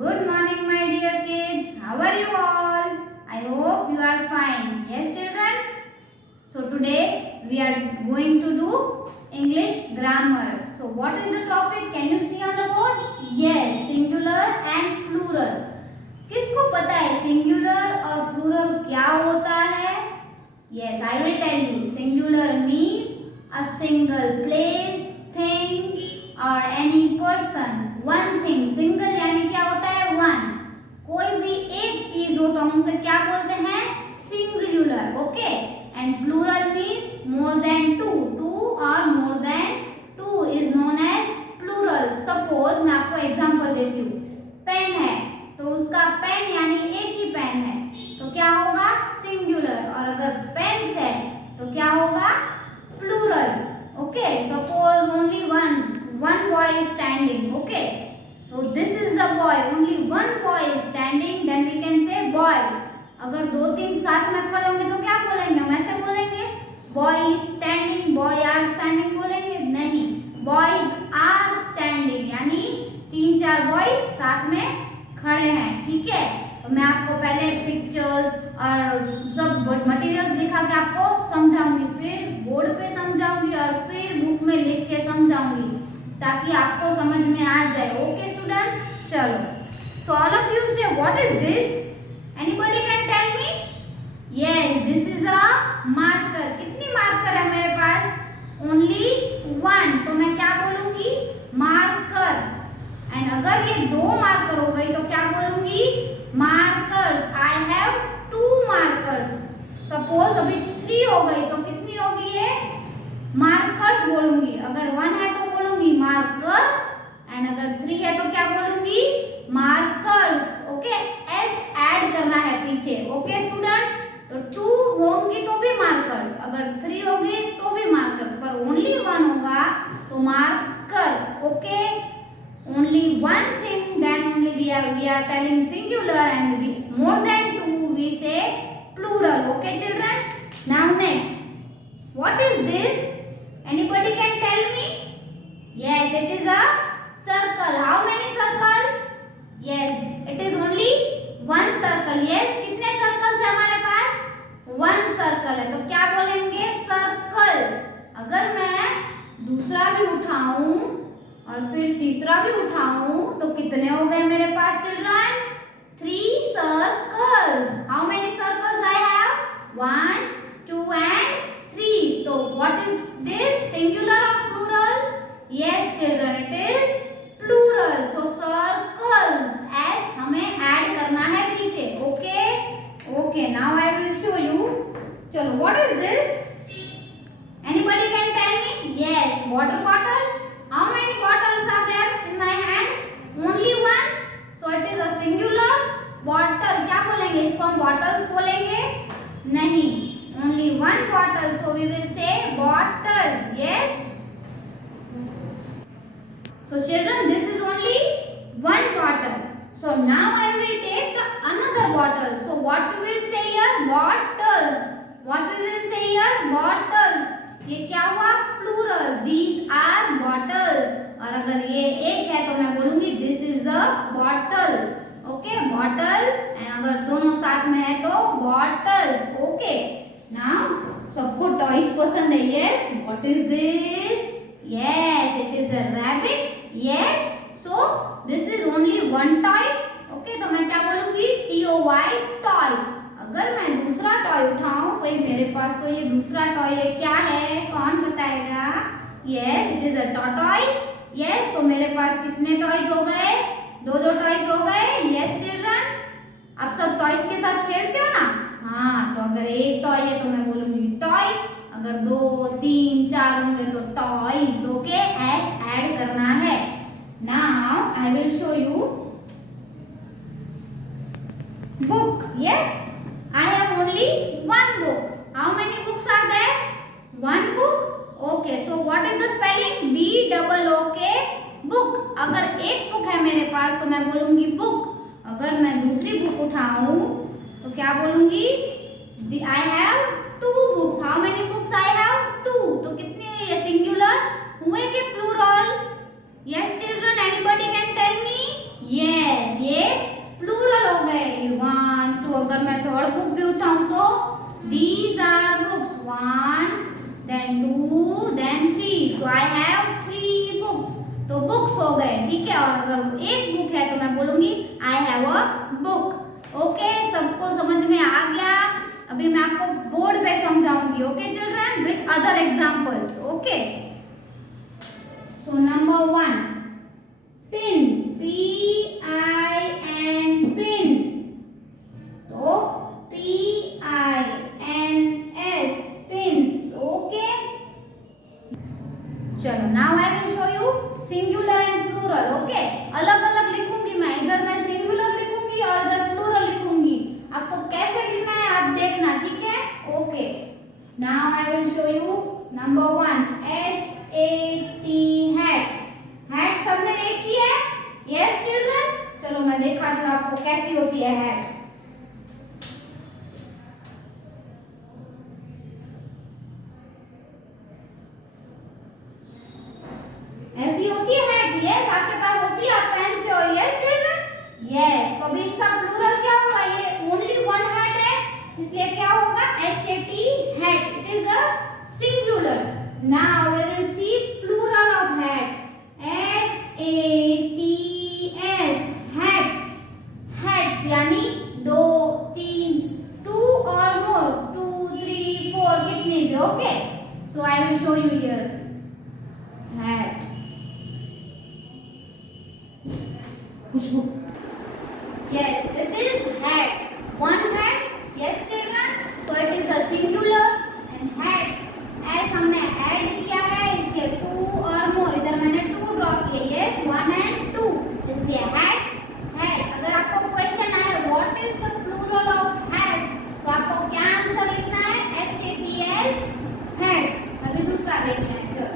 Good morning, my dear kids. How are you all? I hope you are fine. Yes, children? So, today we are going to do English grammar. So, what is the topic? Can you see on the board? Yes, singular and plural. किसको पता है singular और plural क्या होता है? Yes, I will tell you. Singular means a single place, thing or any person. One thing. Single यानी क्या होता है? One. कोई भी एक चीज हो तो हम उसे क्या बोलते हैं? Singular. Okay. And plural means more than two. Two or more than two is known as plural. Suppose मैं आपको एग्जांपल देती हूँ. पेन है तो उसका पेन यानी एक ही पेन है तो क्या होगा? सिंगुलर. और अगर पेन्स है तो क्या होगा? Plural. Okay. Suppose only one boy is standing. Okay, so this is the boy. Only one boy is standing. Then we can say boy. अगर दो तीन साथ में खड़े होंगे तो क्या बोलेंगे? हम ऐसे बोलेंगे boy is standing, boy are standing बोलेंगे? नहीं, boys are standing यानी तीन चार boys साथ में खड़े हैं. ठीक है. तो मैं आपको पहले पिक्चर्स और सब मटेरियल्स दिखा के आपको समझाऊंगी, फिर बोर्ड पे समझाऊंगी और फिर बुक में लिख के समझाऊंगी ताकि आपको समझ में आ जाए. ओके स्टूडेंट्स, चलो. So all of you see what is this? Anybody can tell me? Yes, this is a marker. कितनी मार्कर है मेरे पास? Only one. तो मैं क्या बोलूंगी? मार्कर. एंड अगर ये दो मार्कर हो गई तो क्या बोलूंगी? Markers. I have two markers. Suppose अभी थ्री हो गई तो कितनी होगी ये? मार्कर्स बोलूंगी. अगर वन है तो बोलूंगी मार्कर. एंड अगर थ्री है तो क्या बोलूंगी? मार्कर्स. ओके. एस ऐड करना है पीछे. Okay students. तो टू होंगी तो भी मार्कर्स, अगर थ्री होगी तो भी मार्कर, पर ओनली वन होगा तो marker. Okay. Only one thing, then only we are telling singular, and more than two we say plural. Okay children. Now next, what is this? Anybody can tell me? Yes, it is a circle. How many circle? Yes, it is only one circle. Yes, कितने circles है हमारे पास? One circle है तो क्या बोलेंगे? Circle. अगर मैं दूसरा भी उठाऊं और फिर तीसरा भी उठाऊं तो कितने हो गए मेरे पास children? 3 circles. How many circles I have? 1, 2 and 3. तो व्हाट इज दिस? सिंगुलर और plural? Yes children, it is plural. So circles S हमें ऐड करना है पीछे. Okay. Okay, now I will show you. चलो, what is this? Anybody can tell me? Yes, water bottle. How many bottles are there in my hand? Only one. So it is a singular bottle. क्या बोलेंगे? इसको हम bottles बोलेंगे? नहीं. Only one bottle. So we will say bottle. Yes. So children, this is only one bottle. So now I will take the another bottle. So what we will say here? Bottles. What we will say here? Bottles. ये क्या हुआ? Plural. These are bottles. और अगर ये एक है तो मैं बोलूंगी this is a bottle. Okay, bottle. And अगर दोनों साथ में है तो bottles. ओके. नाउ सबको टॉयज पसंद है. Yes. What is this? Yes, it is a rabbit. Yes. So this is only one toy. Okay, तो मैं क्या बोलूंगी? TOY, toy. अगर मैं दूसरा टॉय उठाऊं, भाई मेरे पास तो ये दूसरा टॉय है, क्या है? कौन बताएगा? Yes, it is a tortoise. Yes, तो मेरे पास कितने टॉयज हो गए? दो टॉयज हो गए. यस चिल्ड्रन, आप सब टॉयज के साथ खेलते हो ना? हाँ, तो अगर एक टॉय है तो मैं बोलूंगी टॉय. अगर 2, 3, 4 होंगे तो टॉयज. ओके, एस ऐड करना है. Now I will show you book. Yes, I have only one book. How many books are there? One book. Okay. So what is the spelling? BOOK. Book. अगर एक book है मेरे पास तो मैं बोलूंगी book. अगर मैं दूसरी बुक उठाऊं तो क्या बोलूंगी? I have two books. How many books I have? Two. तो कितनी हुई? ये सिंगुलर हुए कि plural? Yes children. Anybody can tell me? Yes. ये बुक भी उठाऊं तो these are books. 1, then 2, then 3. So I have 3 books. तो बुक्स हो गए, ठीक है। और अगर एक बुक है तो मैं बोलूंगी I have a book. Okay, सबको समझ में आ गया? अभी मैं आपको बोर्ड पे समझाऊंगी, okay children, with other examples. Okay, so number 1, pin, PIN, pin. तो PINS, पिन्स। ओके, चलो now I will show you singular and plural. Okay, अलग अलग लिखूंगी मैं, इधर मैं सिंगुलर लिखूंगी और इधर प्लूरल लिखूंगी। आपको कैसे लिखना है आप देखना, ठीक है। Okay, now I will show you number 1, HAT, hat. Hat सबने देखी है? यस चिल्ड्रन, चलो मैं दिखाती हूँ आपको कैसी होती है हैट। ऐसी होती है हैट। यस, आपके पास होती है, आप पहनते हो। Yes children, yes. तो अभी इसका प्लूरल क्या होगा? ये ओनली वन हैट है, इसलिए क्या होगा? HAT, hat. It is a singular. Now we will see plural of hat. HATS, hats. Hats यानी 2, 3, 2 और मोर, 2, 3, 4 कितने भी। Okay, so I will show you here hat. Khushboo. Yes, this is hat. One hat. Yes, children. So it is a singular and hats. as हमने add किया है इसके 2 और मोर, इधर मैंने 2 ड्रॉ किए। Yes, 1 and 2, इसलिए hat, hat। अगर आपको क्वेश्चन आए what is the plural of hat, तो आपको क्या आंसर लिखना है? HATS, hat. अभी दूसरा देखते हैं, चलो।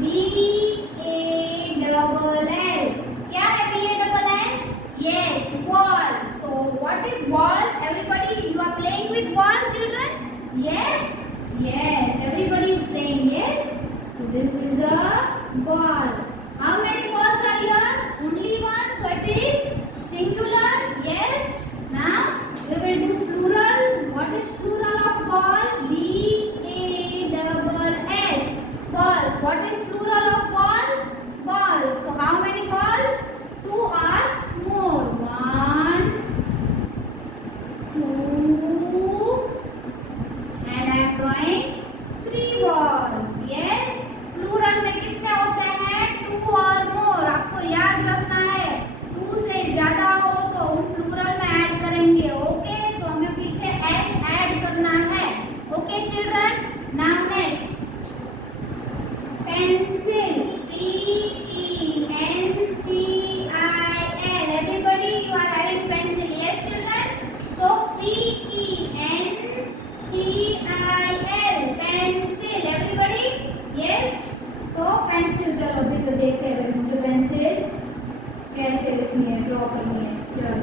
BALL, क्या है BALL? Yes, ball. So what is ball? Everybody, you are playing with ball, children? Yes, yes. Everybody is playing. Yes. So this is a ball. How many balls are here? Only one. So it is singular. Yes. Now we will do plural. What is plural of ball? BALLS. Balls. What is plural of ball? Balls. So how many balls? 2 or more. 1, 2, and I am drawing 3 balls. Yes. Plural में कितने होते हैं? 2 और more. आपको याद रखना है, 2 से ज्यादा हो तो हम प्लूरल में ऐड करेंगे। ओके, तो हमें पीछे s ऐड करना है। Okay children, now next pencil, PENCIL। Everybody, you are having pencil. Yes children, so PENCIL, pencil। Everybody, yes। तो पेंसिल, चलो अभी तो देखते हैं मुझे पेंसिल कैसे लिखनी है, ड्रॉ करनी है। चलो,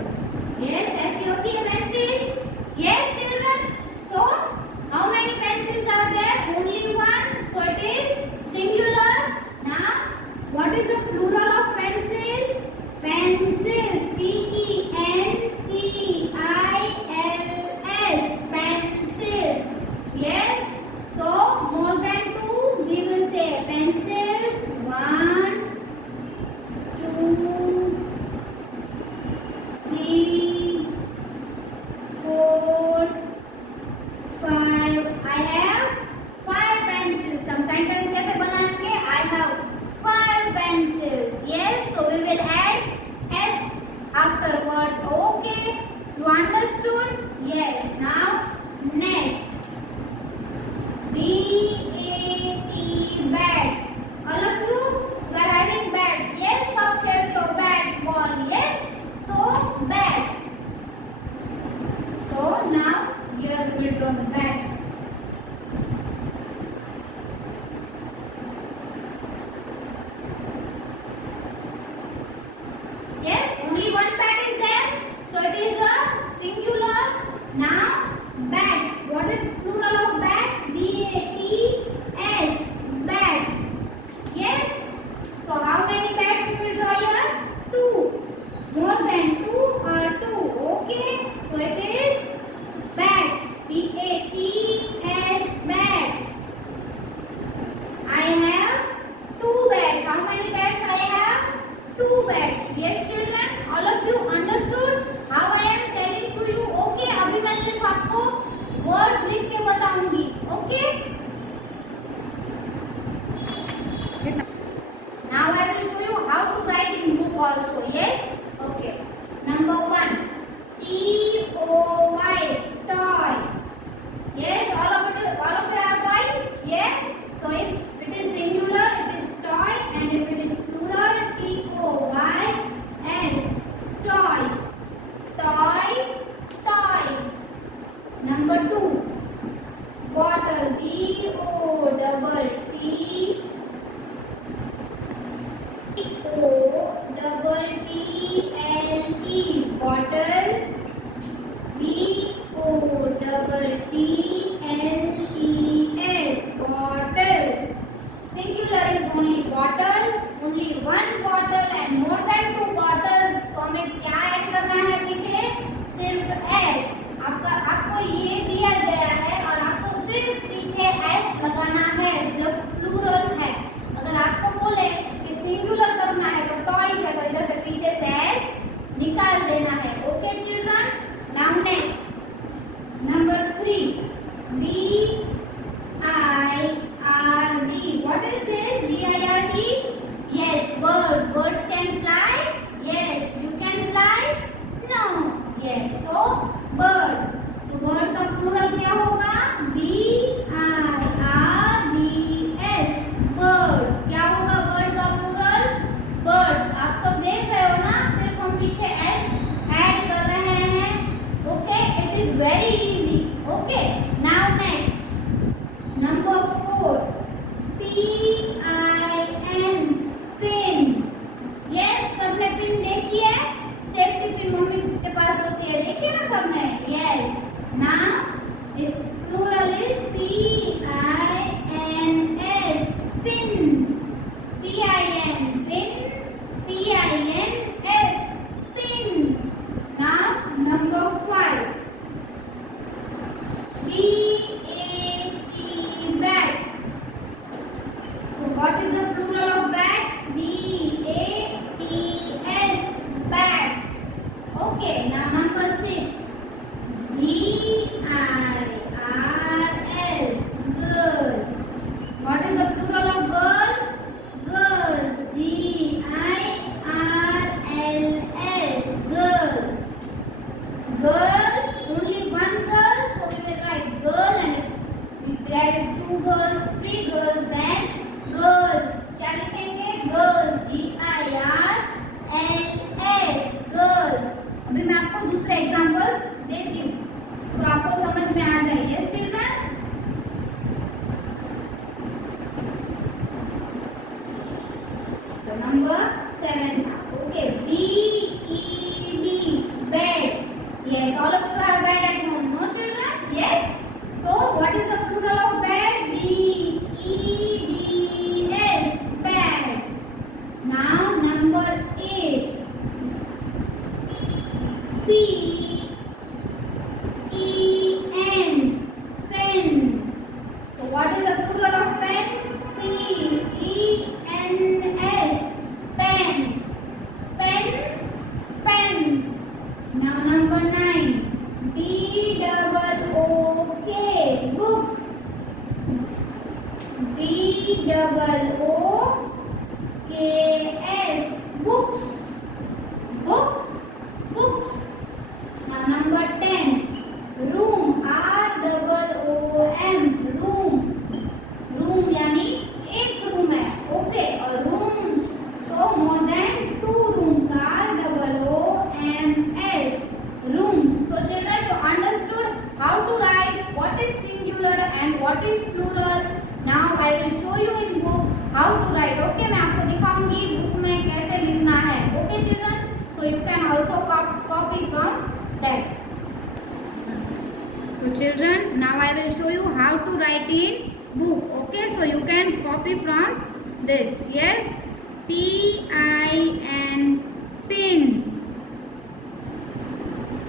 यस, ऐसी होती है pencil. Yes children, so how many pencils are there? Only one, so it is singular. Now what is the plural of pencil? Pencils, PENCILS, pencils। Yes, so more than 2 we will say pencils। 1, 2, 3, double T L E bottle. B O double T L E S bottles. Singular is only bottle, only one bottle and more than two bottles. तो हमें क्या add करना है पीछे? सिर्फ S. आपको ये दिया गया है और आपको सिर्फ पीछे S लगाना है जब प्लूरल है. अगर आपको बोले कि सिंगुलर करना है तो टॉयज है तो इधर से पीछे से S निकाल देना है. Okay children. Now next number 3. B I R D. What is this? B I R D? Yes, bird. Birds can fly? Yes. You can fly? No. Yes. So bird. तो bird का plural क्या होगा? B I R D S. Bird. क्या होगा bird का plural? Birds. आप सब देख रहे हो ना? सिर्फ हम पीछे S ऐड कर रहे हैं. Okay? It is very easy. Okay? Now next. Number 4. P-I-N. Pin. Yes, सबने पिन देखी है? सेफ्टी पिन मम्मी के पास होती है. देखी ना सबने? Yes. Now, its plural is P-I-N-S. Pins. P-I-N. Pin. P-I-N-S. Pins. Now, number 5. B-A-T. Bat. So what is the plural of bat? B-A-T-S. Bats. Okay, now number 6. G-I-R-L. Girl. What is the plural of girl? Girls. G-I-R-L-S. Girls. Girl, only one girl, so we will write girl, and if there is 2 girls, 3 girls, then girls. क्या लिखेंगे? Girls. G-I-R-L-S. Girls. अभी मैं आपको दूसरे example देती हूँ तो आपको समझ में आ जाए. Yes children? So number 7. Okay. B-E-D. Bed. Yes, all of you have bed at home, no children? Yes. So what is the plural of bed? B-E-D-S. Bed. Now number 8. P-E-N. Pen. So what is the plural of pen? P-E-N-S. Pens. Pen. Pens. Now number 9. B-double-O-K. Book. B-double-O-K-S. Books. Book. Books. Now number 10. Room. R-double-O-M. Room. Room यानी एक room है. Okay. और rooms. So more than 2 rooms. R-double-O-M-S. Rooms. So children, you understood how to write what is singular and what is plural. Now I will show you in book how to write. Okay, मैं आपको दिखाऊंगी book में कैसे लिखना है. Okay children, so you can also copy from that. So children, now I will show you how to write in book. Okay, so you can copy from this. Yes, P-I-N. Pin.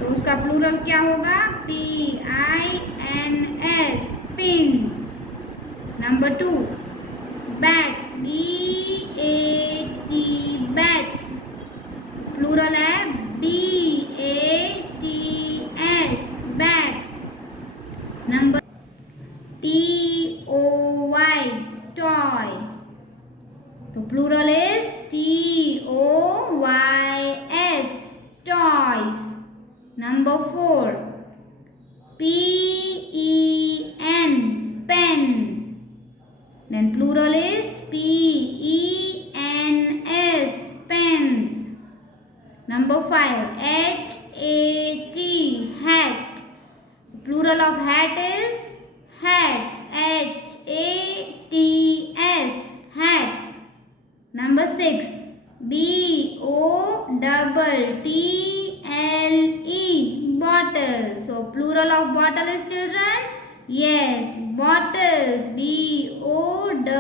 तो उसका plural क्या होगा? P-I-N-S. Pins. Number 2. Bat. B-A-T. Bat. Plural है B-A-T-S. Bats. Number T-O-Y. Toy. तो plural is T-O-Y-S. Toys. Number 4. P-E-N. Pen. Then plural is P-E-N-S. Pens. Number 5. H-A-T. Hat. Plural of hat is hats. H-A-T-S. Hat. Number 6. B-O Bottle. So plural of bottle is children? Yes, bottles. BOTTLES.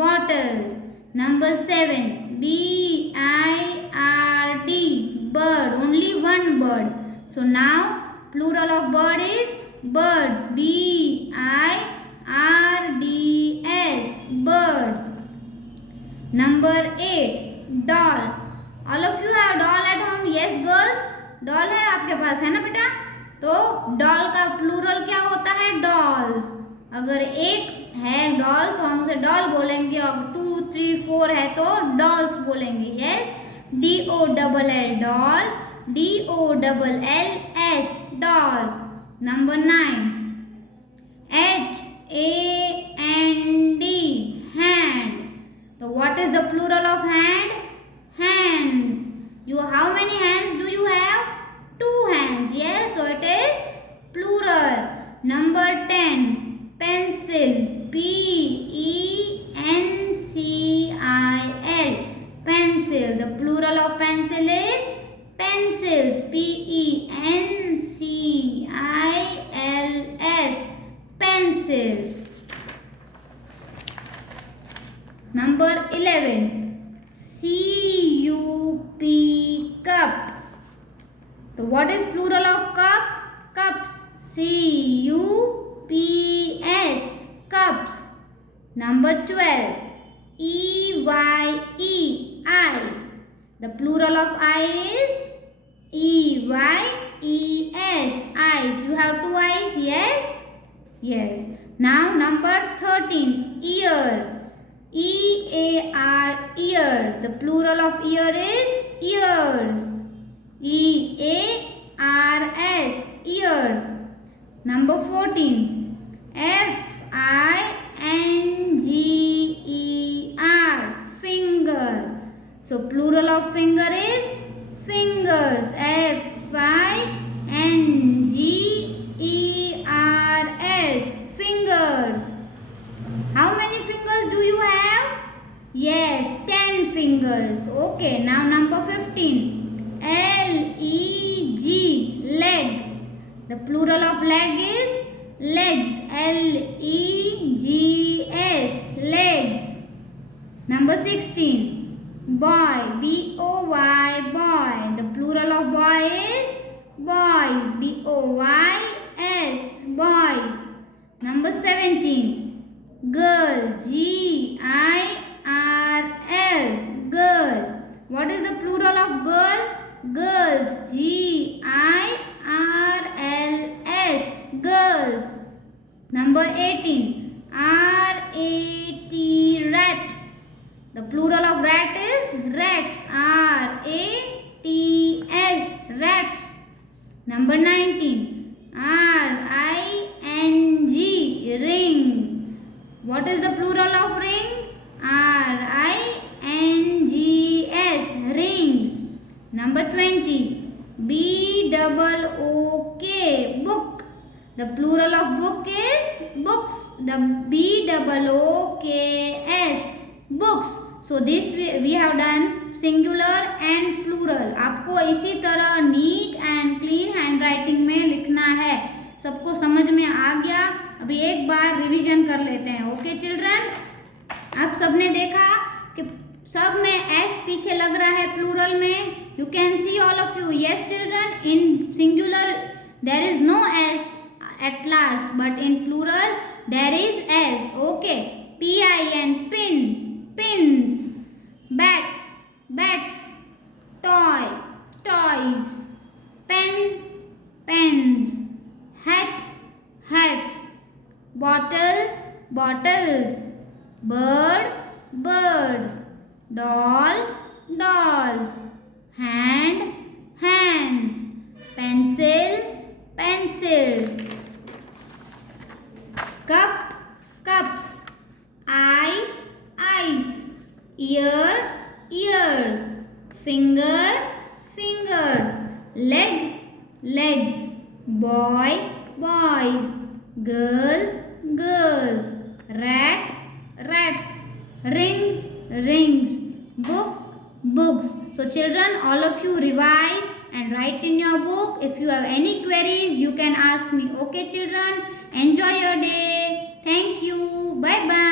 Bottles. Number 7. BIRD. Bird. Only one bird. So now plural of bird is birds. BIRDS. Birds. Number 8. Doll. All of you have doll at home? Yes girls? Doll है आपके पास, है ना बेटा? तो doll का plural क्या होता है? डॉल्स. अगर एक है डॉल तो हम उसे डॉल बोलेंगे और 2, 3, 4 है तो डॉल्स बोलेंगे. Yes, DOLL doll, DOLLS dolls. Number 9. HAND hand. So what is the plural of hand? Hands. How many hands do you have? 2 hands. Yes, so it is plural. Number 10. Pencil. PENCIL. Pencil. The plural of pencil is pencils. PENCILS. Pencils. Number 11. CUP. Cup. So what is plural of cup? Cups. CUPS. Cups. Number 12. EYE. Eye. The plural of eye is EYES. Eyes. You have 2 eyes? Yes? Yes. Now number 13. Ear. EAR. Ear. The plural of ear is ears. EARS. Ears. Number 14. FINGER. Finger. So plural of finger is fingers. FINGERS. Fingers. How many fingers do you have? Yes, 10 fingers. Okay, now number 15. LEG. Leg. The plural of leg is legs. LEGS. Legs. Number 16. Boy. BOY. Boy. The plural of boy is boys. BOYS. Boys. Number 17. Girl. GIRL. Girl. What is the plural of girl? Girls. GIRLS. Girls. Number 18. RAT. Rat. The plural of rat is rats. RATS. Rats. Number 19. RING. Ring. What is the plural of ring? RINGS. Rings. Number 20. BOOK. Book. The plural of book is books. The BOOKS. Books. So this we have done singular and plural. आपको इसी तरह neat and clean hand writing में लिखना है. सबको समझ में आ गया? अभी एक बार रिवीजन कर लेते हैं. ओके चिल्ड्रन, आप सबने देखा कि सब में एस पीछे लग रहा है प्लूरल में. You can see all of you. Yes children, in singular there is no S at last, but in plural there is s. Okay, PIN. Pin. Pins. Bat. Bats. Toy. Toys. Pen. Pens. Hat. Hats. Bottle. Bottles. Bird. Birds. Doll. Dolls. Hand. Hands. Pencil. Pencils. Cup. Cups. Eye. Eyes. Ear. Ears. Finger. Fingers. Leg. Legs. Boy. Boys. Girl. Girls. Rat. Rats. Ring. rings, book, books. So children, all of you revise and write in your book. If you have any queries, you can ask me. Okay children, enjoy your day. Thank you. Bye bye.